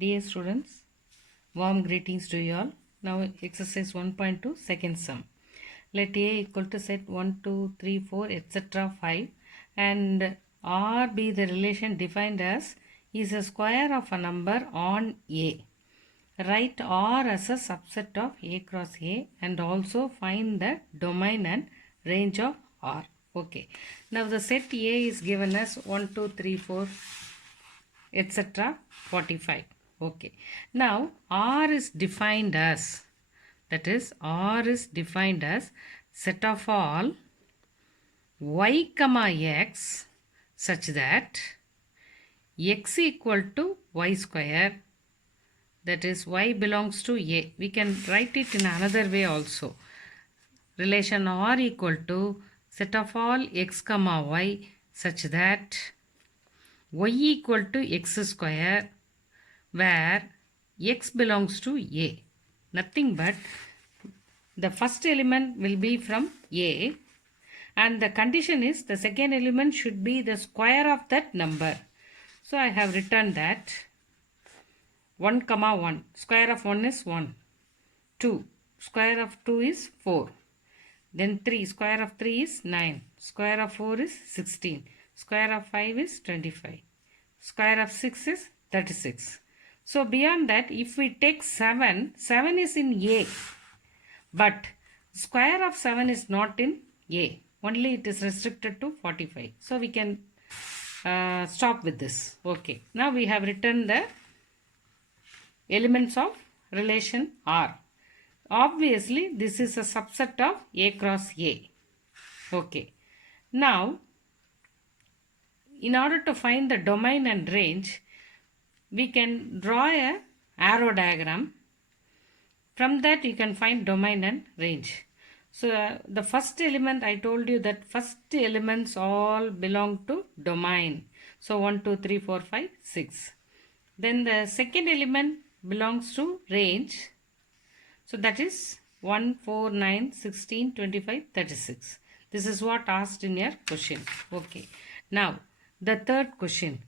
Dear students, warm greetings to you all. Now exercise 1.2 second sum. Let A equal to set 1, 2, 3, 4 etc. 5 and R be the relation defined as is a square of a number on A. Write R as a subset of A cross A and also find the domain and range of R. Okay. Now the set A is given as 1, 2, 3, 4 etc. 45. Okay. Now R is defined as, that is R is defined as set of all y comma x such that x equal to y square, that is y belongs to A. We can write it in another way also. Relation R equal to set of all x comma y such that y equal to x square where x belongs to A. Nothing but the first element will be from A and the condition is the second element should be the square of that number. So I have written that 1 comma 1, square of 1 is 1, 2, square of 2 is 4, then 3, square of 3 is 9, square of 4 is 16, square of 5 is 25, square of 6 is 36. So beyond that, if we take 7, 7 is in A, but square of 7 is not in A, only it is restricted to 45. So we can stop with this. Okay, now we have written the elements of relation R. Obviously, this is a subset of A cross A. Okay, now in order to find the domain and range, we can draw a arrow diagram. From that you can find domain and range. So the first element, I told you that first elements all belong to domain. So 1, 2, 3, 4, 5, 6. Then the second element belongs to range. So that is 1, 4, 9, 16, 25, 36. This is what asked in your question. Okay. Now the third question.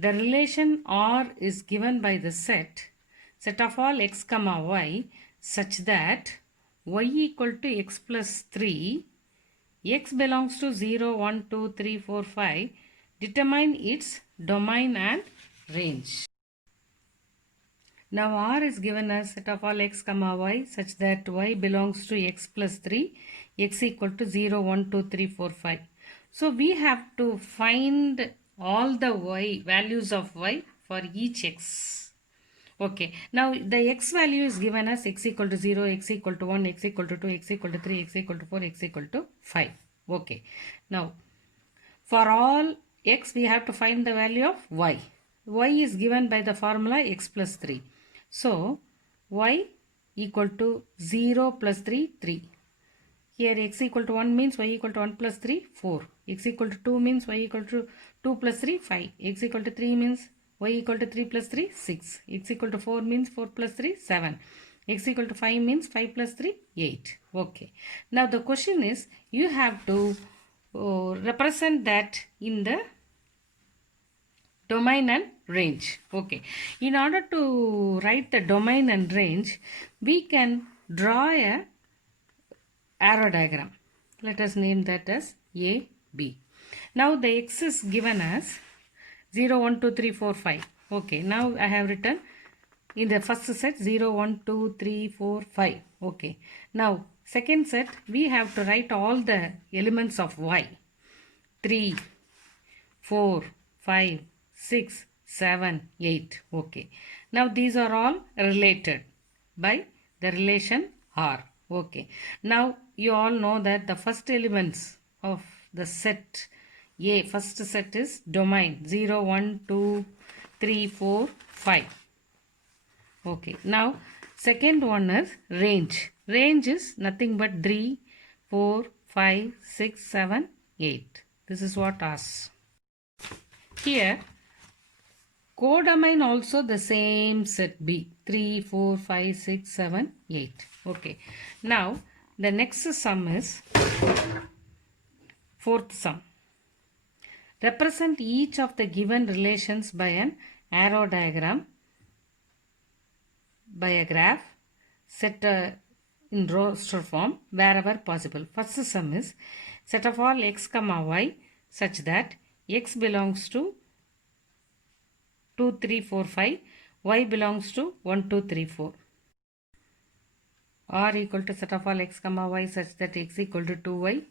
The relation R is given by the set of all x comma y such that y equal to x plus 3, x belongs to 0, 1, 2, 3, 4, 5. Determine its domain and range. Now R is given as set of all x comma y such that y belongs to x plus 3, x equal to 0, 1, 2, 3, 4, 5. So we have to find all the y values of y for each x. Okay, now the x value is given as x equal to 0, x equal to 1, x equal to 2, x equal to 3, x equal to 4, x equal to 5. Okay, now for all x we have to find the value of y. Y is given by the formula x plus 3. So y equal to 0 plus 3, 3. Here x equal to 1 means y equal to 1 plus 3, 4. X equal to 2 means y equal to 2 plus 3, 5. X equal to 3 means y equal to 3 plus 3, 6. X equal to 4 means 4 plus 3, 7. X equal to 5 means 5 plus 3, 8. Okay. Now the question is, you have to represent that in the domain and range. Okay. In order to write the domain and range, we can draw a arrow diagram. Let us name that as A, B. Now the x is given as 0, 1, 2, 3, 4, 5. Okay. Now I have written in the first set 0, 1, 2, 3, 4, 5. Okay. Now second set we have to write all the elements of y. 3, 4, 5, 6, 7, 8. Okay. Now these are all related by the relation R. Okay. Now you all know that the first elements of the set A, first set is domain 0, 1, 2, 3, 4, 5. Okay. Now second one is range. Range is nothing but 3, 4, 5, 6, 7, 8. This is what asks. Here codomain also the same set B, 3, 4, 5, 6, 7, 8. Okay. Now the next sum is fourth sum. Represent each of the given relations by an arrow diagram by a graph set in roster form wherever possible. First sum is set of all x comma y such that x belongs to 2, 3, 4, 5, y belongs to 1, 2, 3, 4. Or equal to set of all x comma y such that x equal to 2y,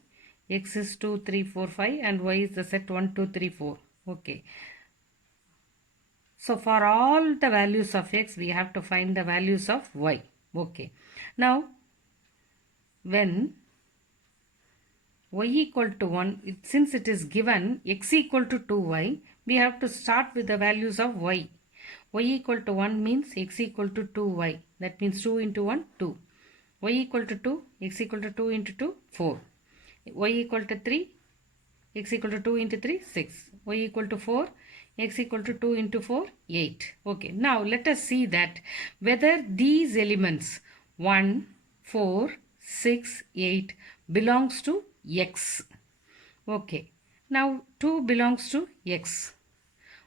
x is 2, 3, 4, 5 and y is the set 1, 2, 3, 4. Okay. So for all the values of x, we have to find the values of y. Okay. Now, when y equal to 1, since it is given x equal to 2y, we have to start with the values of y. Y equal to 1 means x equal to 2y. That means 2 into 1, 2. Y equal to 2, x equal to 2 into 2, 4. Y equal to 3, x equal to 2 into 3, 6. Y equal to 4, x equal to 2 into 4, 8. Okay, now let us see that whether these elements 1, 4, 6, 8 belongs to x. Okay, now 2 belongs to x.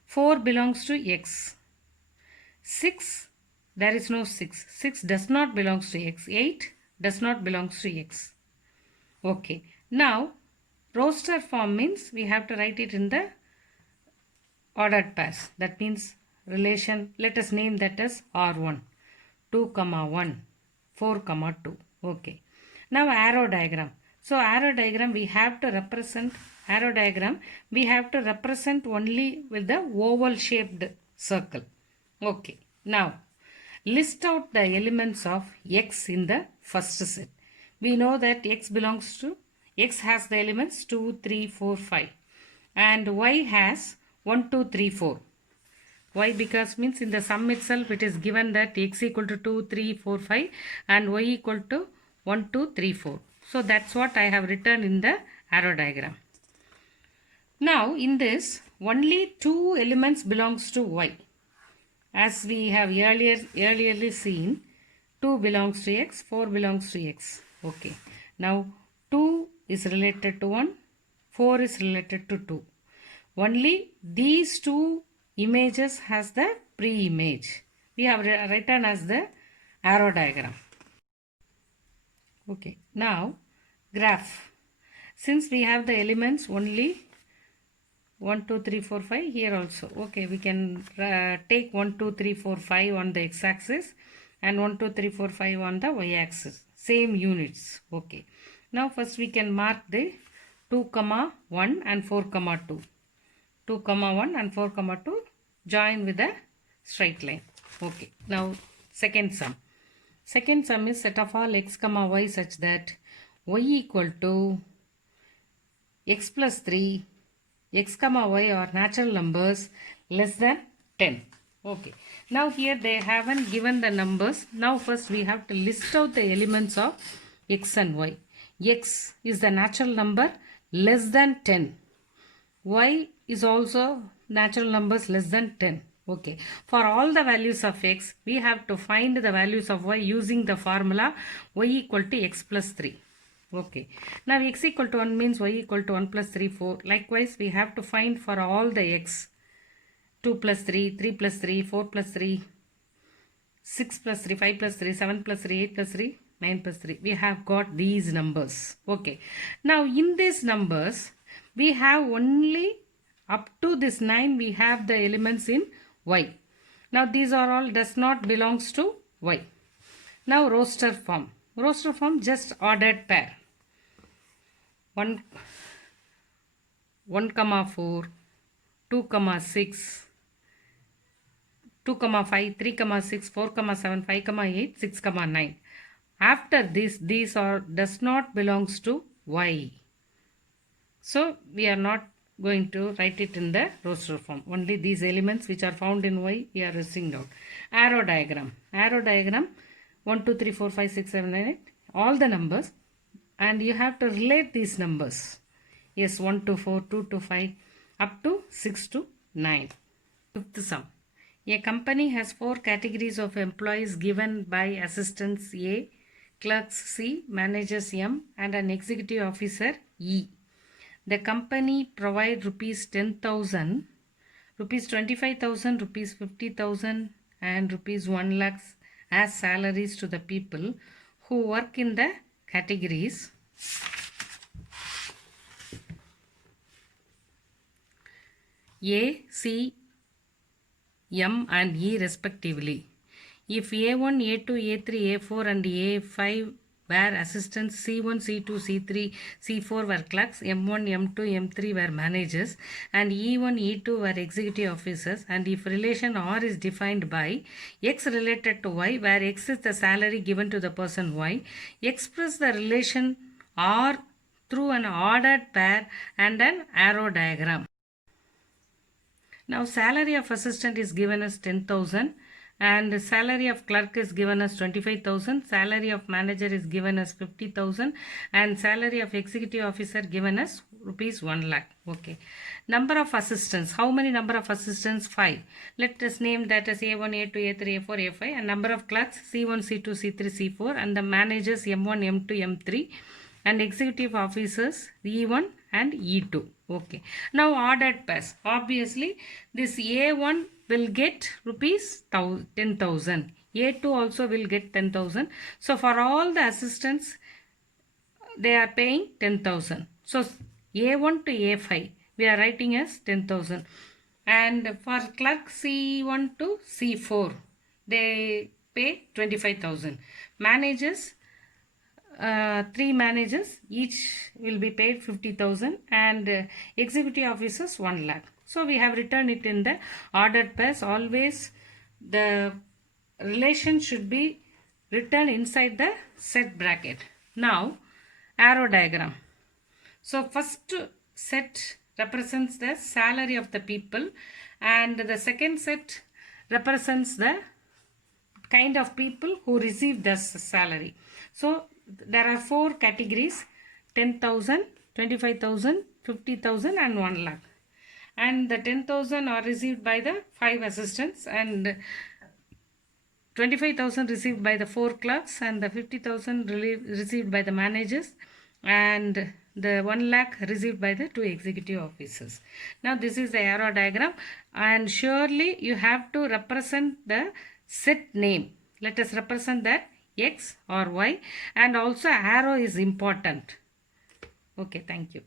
4 belongs to x. 6, there is no 6. 6 does not belongs to x. 8 does not belongs to x. Okay, now roster form means we have to write it in the ordered pairs. That means relation, let us name that as R1, 2 comma 1, 4 comma 2. Okay. Now arrow diagram. So arrow diagram we have to represent only with the oval shaped circle. Okay. Now list out the elements of x in the first set. We know that x has the elements 2, 3, 4, 5 and y has 1, 2, 3, 4. Why? Because means in the sum itself it is given that x equal to 2, 3, 4, 5 and y equal to 1, 2, 3, 4. So that's what I have written in the arrow diagram. Now in this only 2 elements belongs to y. As we have earlierly seen, 2 belongs to x, 4 belongs to x. Okay. Now 2 is related to 1, 4 is related to 2. Only these 2 images has the pre-image. We have written as the arrow diagram. Okay. Now graph. Since we have the elements only 1, 2, 3, 4, 5 here also. Okay, we can take 1, 2, 3, 4, 5 on the x-axis and 1, 2, 3, 4, 5 on the y-axis. Same units. Okay. Now first we can mark the 2, comma 1 and 4, comma 2. 2, comma 1 and 4, comma 2 join with a straight line. Okay. Now second sum. Second sum is set of all x, comma y such that y equal to x plus 3, x comma y are natural numbers less than 10. Okay. Now here they haven't given the numbers. Now first we have to list out the elements of x and y. X is the natural number less than 10. Y is also natural numbers less than 10. Okay. For all the values of x, we have to find the values of y using the formula y equal to x plus 3. Okay. Now x equal to 1 means y equal to 1 plus 3, 4. Likewise, we have to find for all the x 2 plus 3, 3 plus 3, 4 plus 3, 6 plus 3, 5 plus 3, 7 plus 3, 8 plus 3, 9 plus 3. We have got these numbers. Okay. Now in these numbers, we have only up to this 9 we have the elements in y. Now these are all does not belongs to y. Now roster form. Roster form just ordered pair. 1, comma 4, 2, comma 6, 2, comma 5, 3, comma 6, 4, comma 7, 5, comma 8, 6, comma 9. After this, these are does not belongs to y. So we are not going to write it in the roster form. Only these elements which are found in y we are listing out. Arrow diagram. Arrow diagram 1, 2, 3, 4, 5, 6, 7, 8. All the numbers. And you have to relate these numbers. Yes, 1 to 4, 2 to 5, up to 6 to 9. Fifth sum. A company has 4 categories of employees given by assistants A, clerks C, managers M, and an executive officer E. The company provide rupees 10,000, rupees 25,000, rupees 50,000, and rupees 1 lakh as salaries to the people who work in the categories A, C, M and E respectively. If A1, A2, A3, A4 and A5 were assistants, C1, C2, C3, C4 were clerks, M1, M2, M3 were managers, and E1, E2 were executive officers, and if relation R is defined by X related to Y, where X is the salary given to the person Y, express the relation R through an ordered pair and an arrow diagram. Now salary of assistant is given as 10,000 and salary of clerk is given as 25,000, salary of manager is given as 50,000 and salary of executive officer given as rupees 1 lakh. Okay. Number of assistants. How many number of assistants? 5. Let us name that as A1, A2, A3, A4, A5 and number of clerks C1, C2, C3, C4 and the managers M1, M2, M3 and executive officers E1 and E2. Okay. Now ordered pairs. Obviously this A1 will get rupees 10,000. A2 also will get 10,000. So for all the assistants they are paying 10,000. So A1 to A5 we are writing as 10,000. And for clerk C1 to C4 they pay 25,000. Managers 3 managers each will be paid 50,000 and executive officers 1 lakh. So we have written it in the ordered pairs. Always the relation should be written inside the set bracket. Now arrow diagram. So first set represents the salary of the people and the second set represents the kind of people who receive this salary. So there are 4 categories: 10,000, 25,000, 50,000 and 1 lakh. And the 10,000 are received by the 5 assistants and 25,000 received by the 4 clerks and the 50,000 received by the managers and the 1 lakh received by the 2 executive officers. Now this is the arrow diagram and surely you have to represent the set name. Let us represent that X or Y and also arrow is important. Okay, thank you.